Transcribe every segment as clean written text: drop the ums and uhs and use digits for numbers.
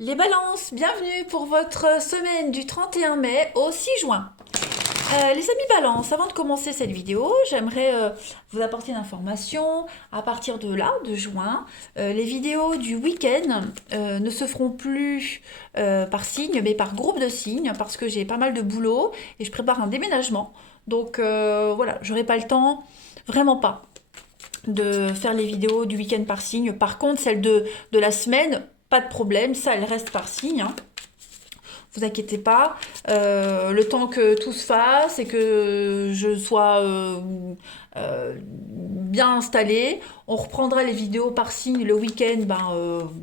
Les balances, bienvenue pour votre semaine du 31 mai au 6 juin. Les amis balance, avant de commencer cette vidéo, j'aimerais vous apporter une information. À partir de là, de juin, les vidéos du week-end ne se feront plus par signe, mais par groupe de signes, parce que j'ai pas mal de boulot et je prépare un déménagement. Donc voilà, j'aurai pas le temps, vraiment pas, de faire les vidéos du week-end par signe. Par contre, celle de la semaine, pas de problème, ça elle reste par signe, hein. Vous inquiétez pas, le temps que tout se fasse et que je sois bien installée, on reprendra les vidéos par signe le week-end,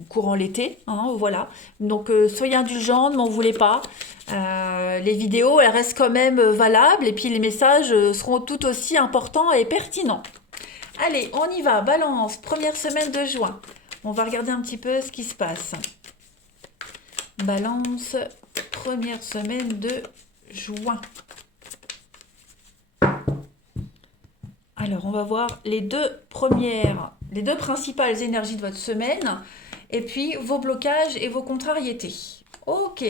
courant l'été, hein, voilà. Donc soyez indulgents, ne m'en voulez pas. Les vidéos, elles restent quand même valables et puis les messages seront tout aussi importants et pertinents. Allez, on y va, balance, première semaine de juin. On va regarder un petit peu ce qui se passe. Balance, première semaine de juin. Alors, on va voir les deux principales énergies de votre semaine, et puis vos blocages et vos contrariétés. Ok.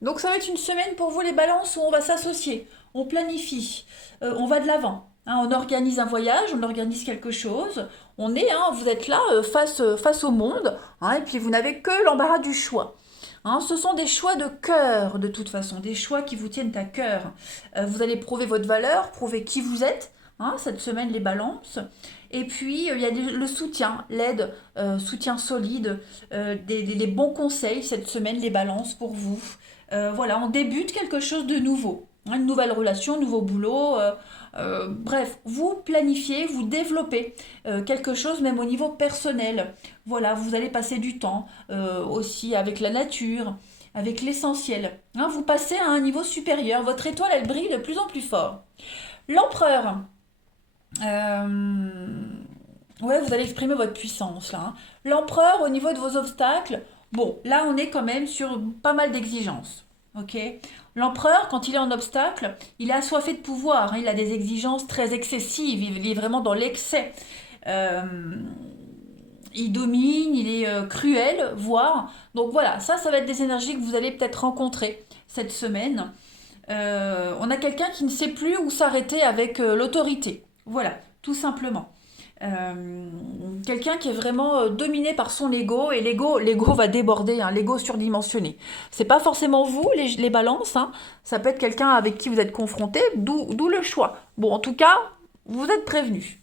Donc, ça va être une semaine pour vous, les balances, où on va s'associer, on planifie, on va de l'avant. Hein, on organise un voyage, on organise quelque chose. Vous êtes là face au monde, hein, et puis vous n'avez que l'embarras du choix. Hein, ce sont des choix de cœur, de toute façon, des choix qui vous tiennent à cœur. Vous allez prouver votre valeur, prouver qui vous êtes, hein, cette semaine, les balances. Et puis, il y a le soutien, l'aide, soutien solide, les bons conseils cette semaine, les balances pour vous. Voilà, on débute quelque chose de nouveau. Hein, une nouvelle relation, un nouveau boulot. Bref, vous planifiez, vous développez quelque chose même au niveau personnel. Voilà, vous allez passer du temps aussi avec la nature, avec l'essentiel. Hein, vous passez à un niveau supérieur. Votre étoile, elle brille de plus en plus fort. L'empereur. Ouais, vous allez exprimer votre puissance là, hein. L'empereur, au niveau de vos obstacles, bon, là on est quand même sur pas mal d'exigences. Ok. L'empereur, quand il est en obstacle, il est assoiffé de pouvoir, hein, il a des exigences très excessives, il est vraiment dans l'excès. Euh, il domine, il est cruel, voire. Donc voilà, ça va être des énergies que vous allez peut-être rencontrer cette semaine. On a quelqu'un qui ne sait plus où s'arrêter avec l'autorité. Voilà, tout simplement. Euh, Quelqu'un qui est vraiment dominé par son ego et l'ego va déborder, hein, l'ego surdimensionné. C'est pas forcément vous, les balances, hein, ça peut être quelqu'un avec qui vous êtes confronté, d'où le choix. Bon, en tout cas, vous êtes prévenus.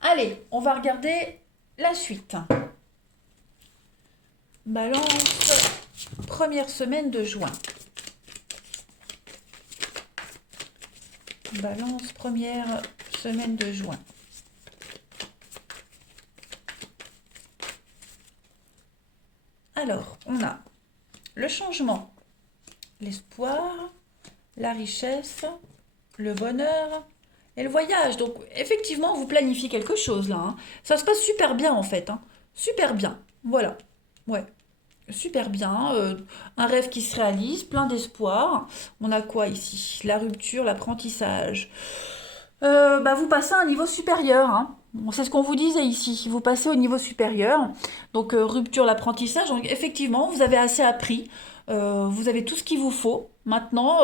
Allez, on va regarder la suite. Balance, première semaine de juin. Balance, première semaine de juin. Alors, on a le changement, l'espoir, la richesse, le bonheur et le voyage. Donc, effectivement, vous planifiez quelque chose là, hein. Ça se passe super bien en fait, hein. Super bien. Voilà. Ouais. Super bien. Un rêve qui se réalise, plein d'espoir. On a quoi ici? La rupture, l'apprentissage. Vous passez à un niveau supérieur, hein. Bon, c'est ce qu'on vous disait ici. Vous passez au niveau supérieur. Donc, rupture, l'apprentissage. Donc, effectivement, vous avez assez appris. Vous avez tout ce qu'il vous faut. Maintenant,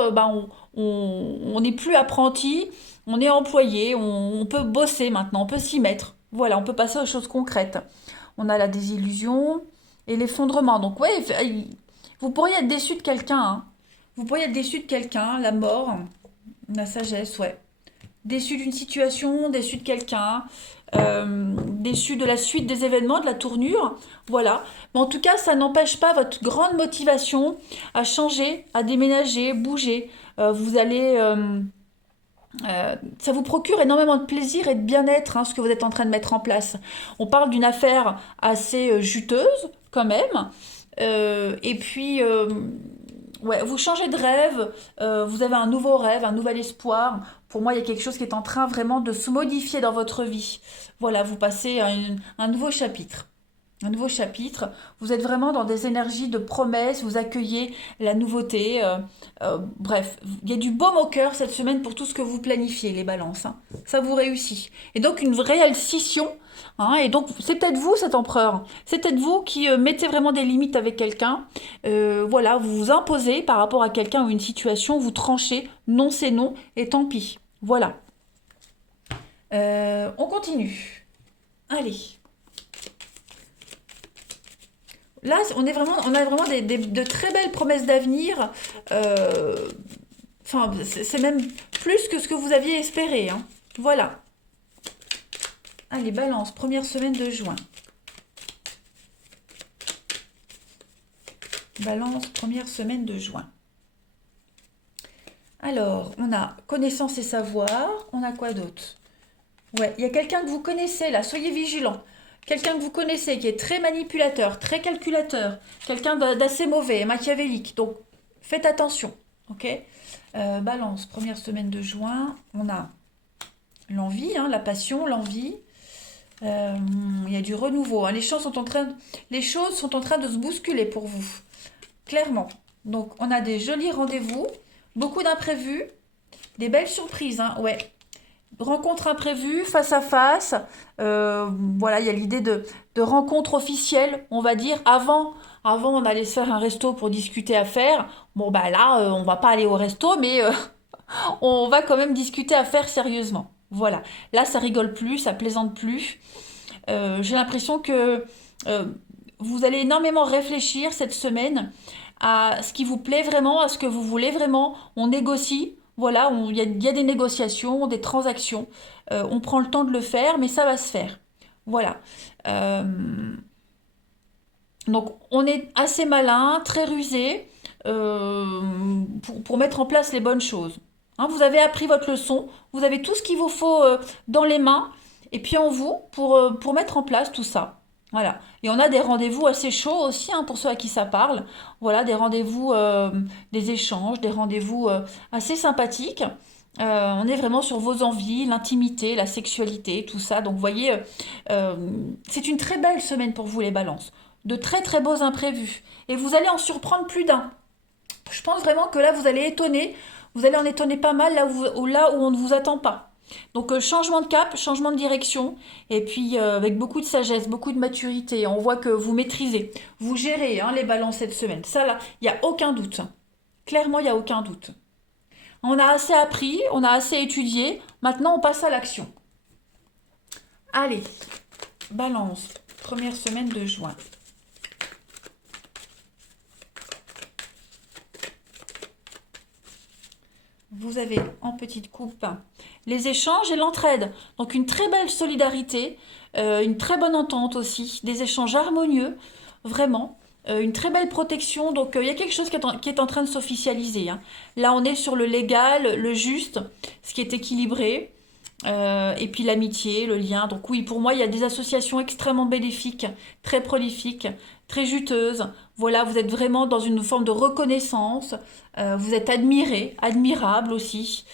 on n'est plus apprenti, on est employé. On peut bosser maintenant, on peut s'y mettre. Voilà, on peut passer aux choses concrètes. On a la désillusion et l'effondrement. Donc, ouais, vous pourriez être déçu de quelqu'un, hein. Vous pourriez être déçu de quelqu'un, la mort, la sagesse, ouais. Déçu d'une situation, déçu de quelqu'un, déçu de la suite des événements, de la tournure, voilà. Mais en tout cas, ça n'empêche pas votre grande motivation à changer, à déménager, bouger. Ça vous procure énormément de plaisir et de bien-être, hein, ce que vous êtes en train de mettre en place. On parle d'une affaire assez juteuse, quand même. Et puis, ouais, vous changez de rêve, vous avez un nouveau rêve, un nouvel espoir. Pour moi, il y a quelque chose qui est en train vraiment de se modifier dans votre vie. Voilà, vous passez à un nouveau chapitre. un nouveau chapitre. Vous êtes vraiment dans des énergies de promesses, vous accueillez la nouveauté. Bref, il y a du baume au cœur cette semaine pour tout ce que vous planifiez, les balances, hein. Ça vous réussit. Et donc une réelle scission, hein, et donc c'est peut-être vous cet empereur. C'est peut-être vous qui mettez vraiment des limites avec quelqu'un. Voilà, vous vous imposez par rapport à quelqu'un ou une situation, vous tranchez, non c'est non, et tant pis. Voilà. On continue. Allez. Là, on a vraiment de très belles promesses d'avenir. Enfin, c'est même plus que ce que vous aviez espéré, hein. Voilà. Allez, balance, première semaine de juin. Balance, première semaine de juin. Alors, on a connaissance et savoir. On a quoi d'autre? Ouais, il y a quelqu'un que vous connaissez là, soyez vigilant. Quelqu'un que vous connaissez qui est très manipulateur, très calculateur, quelqu'un d'assez mauvais, machiavélique. Donc, faites attention, ok? Balance, première semaine de juin, on a l'envie, hein, la passion, l'envie. Il y a du renouveau, hein. Les choses sont en train de se bousculer pour vous, clairement. Donc, on a des jolis rendez-vous, beaucoup d'imprévus, des belles surprises, hein, ouais. Rencontre imprévue, face à face. Voilà, il y a l'idée de rencontre officielle, on va dire. Avant, on allait se faire un resto pour discuter affaires. Bon, bah là, on va pas aller au resto, mais on va quand même discuter affaires sérieusement. Voilà. Là, ça rigole plus, ça plaisante plus. J'ai l'impression que euh, vous allez énormément réfléchir cette semaine à ce qui vous plaît vraiment, à ce que vous voulez vraiment. On négocie. Voilà, il y a des négociations, des transactions. On prend le temps de le faire, mais ça va se faire. Voilà. Euh, donc, on est assez malin, très rusé pour mettre en place les bonnes choses. Hein, vous avez appris votre leçon, vous avez tout ce qu'il vous faut dans les mains, et puis en vous pour mettre en place tout ça. Voilà. Et on a des rendez-vous assez chauds aussi, hein, pour ceux à qui ça parle. Voilà, des rendez-vous, des échanges, des rendez-vous assez sympathiques. On est vraiment sur vos envies, l'intimité, la sexualité, tout ça. Donc, vous voyez, euh, c'est une très belle semaine pour vous, les balances. De très très beaux imprévus. Et vous allez en surprendre plus d'un. Je pense vraiment que là, vous allez étonner. Vous allez en étonner pas mal là où on ne vous attend pas. Donc, changement de cap, changement de direction. Et puis, avec beaucoup de sagesse, beaucoup de maturité. On voit que vous maîtrisez. Vous gérez, hein, les balances cette semaine. Ça, là, il n'y a aucun doute. Clairement, il n'y a aucun doute. On a assez appris, on a assez étudié. Maintenant, on passe à l'action. Allez, balance, première semaine de juin. Vous avez en petite coupe les échanges et l'entraide. Donc une très belle solidarité, une très bonne entente aussi, des échanges harmonieux, vraiment. Une très belle protection. Donc il y a quelque chose qui est en train de s'officialiser, hein. Là, on est sur le légal, le juste, ce qui est équilibré. Et puis l'amitié, le lien. Donc oui, pour moi, il y a des associations extrêmement bénéfiques, très prolifiques, très juteuses. Voilà, vous êtes vraiment dans une forme de reconnaissance. Vous êtes admiré, admirable aussi.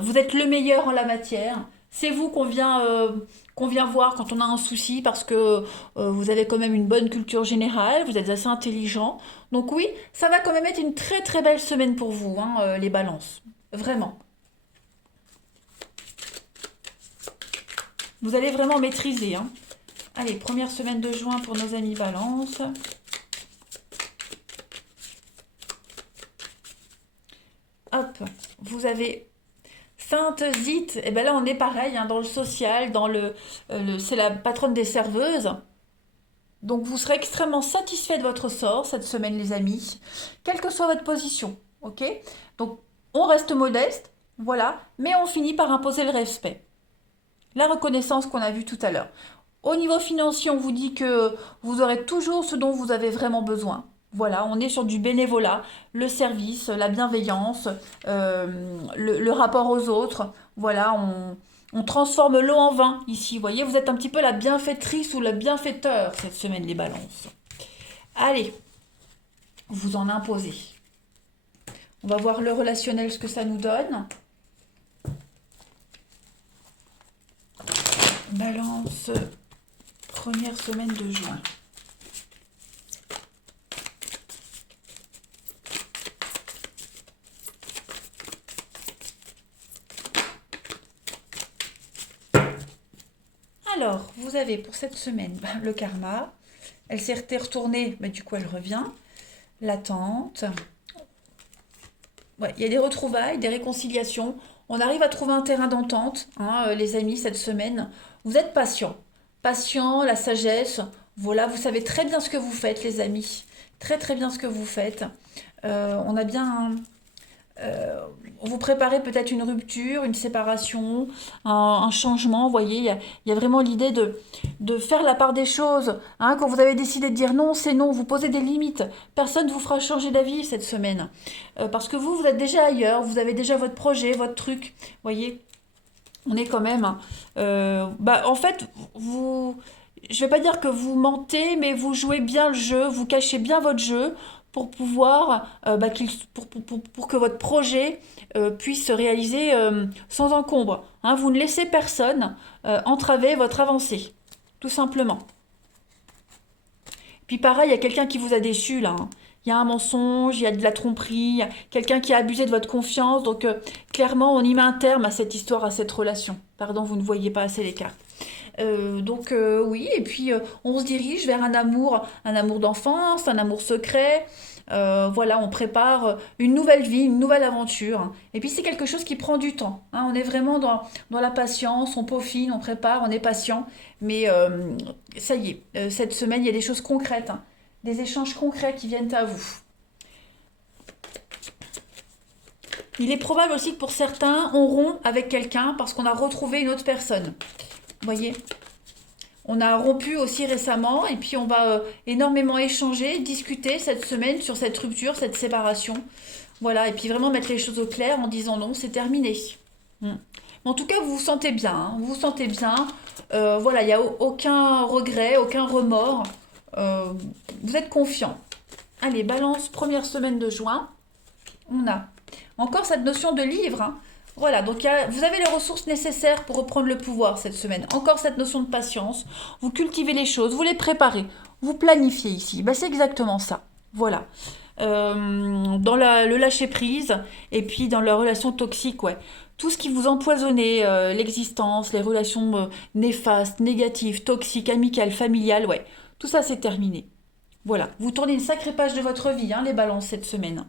Vous êtes le meilleur en la matière. C'est vous qu'on vient voir quand on a un souci parce que vous avez quand même une bonne culture générale, vous êtes assez intelligent. Donc oui, ça va quand même être une très très belle semaine pour vous, hein, les balances. Vraiment. Vous allez vraiment maîtriser, hein. Allez, première semaine de juin pour nos amis Balance. Hop, vous avez Sainte Zite. Et bien là, on est pareil, hein, dans le social, c'est la patronne des serveuses. Donc vous serez extrêmement satisfait de votre sort cette semaine, les amis, quelle que soit votre position, ok? Donc on reste modeste, voilà, mais on finit par imposer le respect. La reconnaissance qu'on a vue tout à l'heure. Au niveau financier, on vous dit que vous aurez toujours ce dont vous avez vraiment besoin. Voilà, on est sur du bénévolat, le service, la bienveillance, le rapport aux autres. Voilà, on transforme l'eau en vin ici. Vous voyez, vous êtes un petit peu la bienfaitrice ou le bienfaiteur cette semaine, les balances. Allez, vous en imposez. On va voir le relationnel, ce que ça nous donne. Balance, première semaine de juin. vous avez pour cette semaine le karma. Elle s'est retournée, mais du coup elle revient. L'attente. Ouais, il y a des retrouvailles, des réconciliations. On arrive à trouver un terrain d'entente, hein, les amis, cette semaine. Vous êtes patients. Patients, la sagesse. Voilà, vous savez très bien ce que vous faites, les amis. Très très bien ce que vous faites. On a bien... euh, vous préparez peut-être une rupture, une séparation, un changement. Vous voyez, il y a vraiment l'idée de faire la part des choses. Hein, quand vous avez décidé de dire non, c'est non. Vous posez des limites. Personne ne vous fera changer d'avis cette semaine. Parce que vous êtes déjà ailleurs. Vous avez déjà votre projet, votre truc. Vous voyez, on est quand même... en fait, je vais pas dire que vous mentez, mais vous jouez bien le jeu. Vous cachez bien votre jeu pour pouvoir... pour que votre projet puisse se réaliser sans encombre. Hein, vous ne laissez personne entraver votre avancée, tout simplement. Puis pareil, il y a quelqu'un qui vous a déçu là, hein. Il y a un mensonge, il y a de la tromperie, il y a quelqu'un qui a abusé de votre confiance. Donc clairement, on y met un terme à cette histoire, à cette relation. Pardon, vous ne voyez pas assez les cartes. Oui, et puis on se dirige vers un amour d'enfance, un amour secret. Voilà, on prépare une nouvelle vie, une nouvelle aventure. Et puis c'est quelque chose qui prend du temps, hein. On est vraiment dans la patience, on peaufine, on prépare, on est patient. Mais ça y est, cette semaine, il y a des choses concrètes, hein, des échanges concrets qui viennent à vous. Il est probable aussi que pour certains, on rompt avec quelqu'un parce qu'on a retrouvé une autre personne. Vous voyez, on a rompu aussi récemment et puis on va énormément échanger, discuter cette semaine sur cette rupture, cette séparation. Voilà, et puis vraiment mettre les choses au clair en disant non, c'est terminé. Mm. En tout cas, vous vous sentez bien, hein, vous vous sentez bien. Voilà, il n'y a aucun regret, aucun remords. Euh, Vous êtes confiant. Allez, balance, première semaine de juin. On a encore cette notion de livre, hein. Voilà, donc vous avez les ressources nécessaires pour reprendre le pouvoir cette semaine. Encore cette notion de patience. Vous cultivez les choses, vous les préparez, vous planifiez ici. Ben, c'est exactement ça. Voilà. Dans le lâcher-prise et puis dans la relation toxique, ouais. Tout ce qui vous empoisonnait l'existence, les relations néfastes, négatives, toxiques, amicales, familiales, ouais. Tout ça, c'est terminé. Voilà. Vous tournez une sacrée page de votre vie, hein, les balances, cette semaine.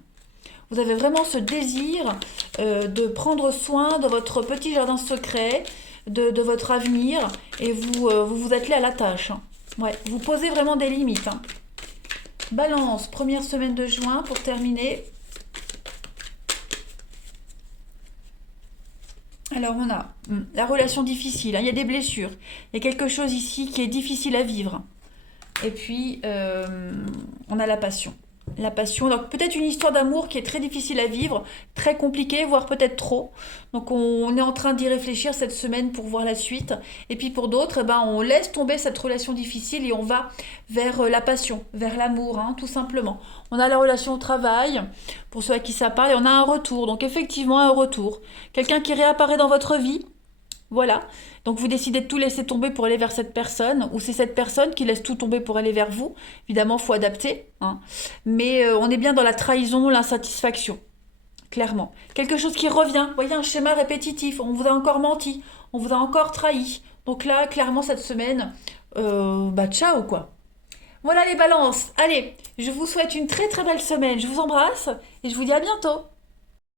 Vous avez vraiment ce désir de prendre soin de votre petit jardin secret, de votre avenir, et vous attelez à la tâche, hein. Ouais, vous posez vraiment des limites, hein. Balance, première semaine de juin pour terminer. Alors on a la relation difficile, hein, il y a des blessures, il y a quelque chose ici qui est difficile à vivre. Et puis on a la passion. La passion, donc peut-être une histoire d'amour qui est très difficile à vivre, très compliquée, voire peut-être trop. Donc on est en train d'y réfléchir cette semaine pour voir la suite. Et puis pour d'autres, eh ben, on laisse tomber cette relation difficile et on va vers la passion, vers l'amour, hein, tout simplement. On a la relation au travail, pour ceux à qui ça parle, et on a un retour. Donc effectivement, un retour. Quelqu'un qui réapparaît dans votre vie. Voilà. Donc vous décidez de tout laisser tomber pour aller vers cette personne, ou c'est cette personne qui laisse tout tomber pour aller vers vous. Évidemment, il faut adapter, hein. Mais on est bien dans la trahison, l'insatisfaction, clairement. Quelque chose qui revient. Vous voyez, un schéma répétitif. On vous a encore menti, on vous a encore trahi. Donc là, clairement, cette semaine, ciao, quoi. Voilà les balances. Allez, je vous souhaite une très très belle semaine. Je vous embrasse et je vous dis à bientôt.